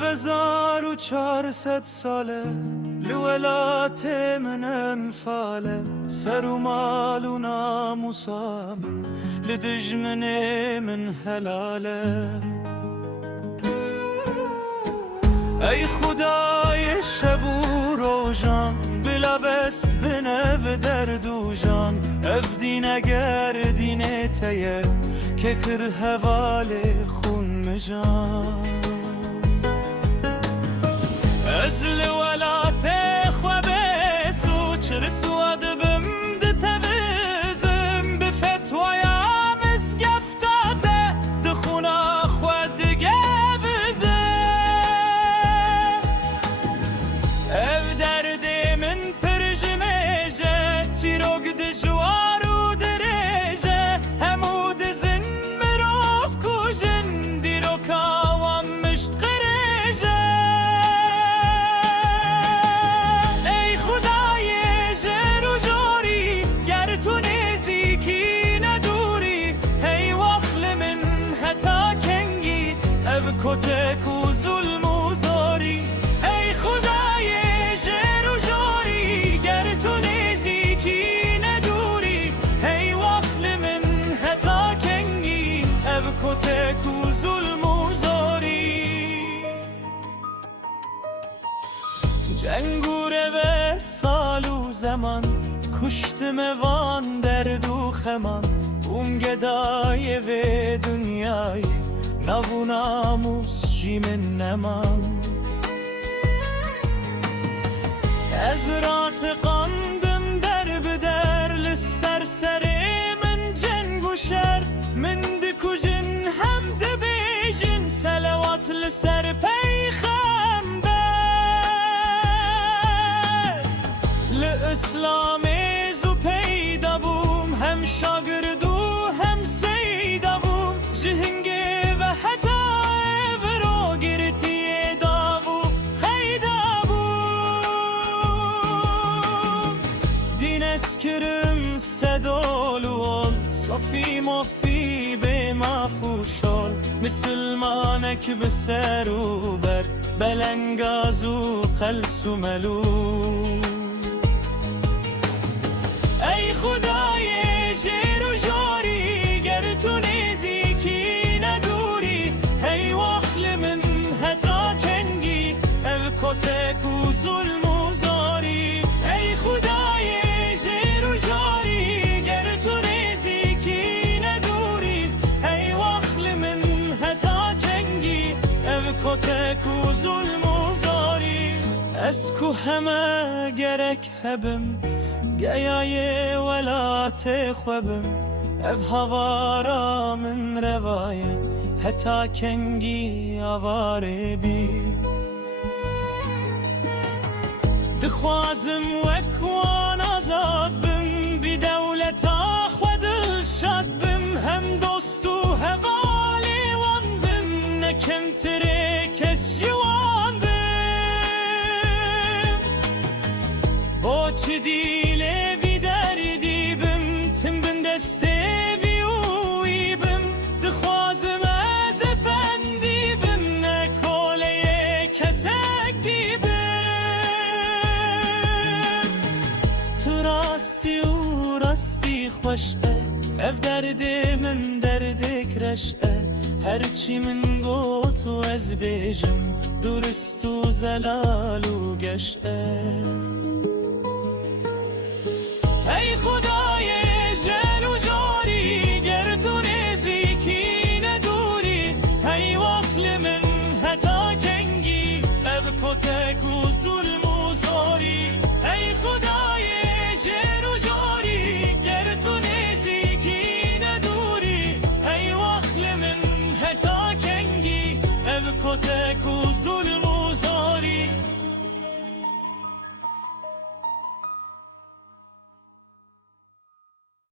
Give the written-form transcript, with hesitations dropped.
1400 ساله لولات من انفاله سر و مال و ناموسا من لدجمنه من هلاله ای خدای شب و روشن بلا بس بنو درد جان اف دین اگر دین تیه که کر حواله خون مجان از لولات خوابه سوچ رسواد بم ده توزم به فتوایا مزگفتاده ده خونا خود دیگه بزم اف درده من پرجمجه چیروگ دجوارو درجه همود زن مروف کجن دیرو کاوام مشت قرجه کتک و ظلم و زاری ای خدای شعر و جاری گر تو نزیکی ندوری ای وفل من حتا کنگی او کتک و ظلم و زاری جنگوره و سال و زمان کشت موان درد و خمان اون گدای و دنیای نو ناموس جیمن نمام از رات قاندم در بدر لسر سر من جنگ و شر من دکوجن هم دبیجن سلوات لسر پیغمبر لاسلام زو پیدا بوم هم شاگرد و هم سیدا بوم جهنگ اسکرم سدالوال صفی مافی به مفوشال مسلمانک به سر و بر بلنگاز و قلس و ملول ای خدای شیر و جاری گر تو نزیکی ندوری هی وخل من حتا کنگی او کتک و ظلم و زاری ای خدای شیر و جاری گر تو نزیکی ندوری هی وخل من حتا کنگی او کتک و ظلم و زاری اسکو همه گرک هبم گیای ولات خوبم او هوارا من روایم حتا کنگی آواره بی دخوازم وکوان آزاد بم بی دولتا خودل شاد بم هم دوست و حوالی وان بم نکم تره کس جوان بم با چه دیله وی دردی بم تم بندسته وی اوی بم دخوازم از افندی بم نکوله کسک دی بم راستی و راستی خوشه اف درد من درد کرشه هرچی من گوت و از بیجم درست و زلال و گشه ای خدای جل و جاری گر تو نزیکی ندوری ای وفل من حتا کنگی او کتک و ظلم و زاری ای خدای شیر و جاری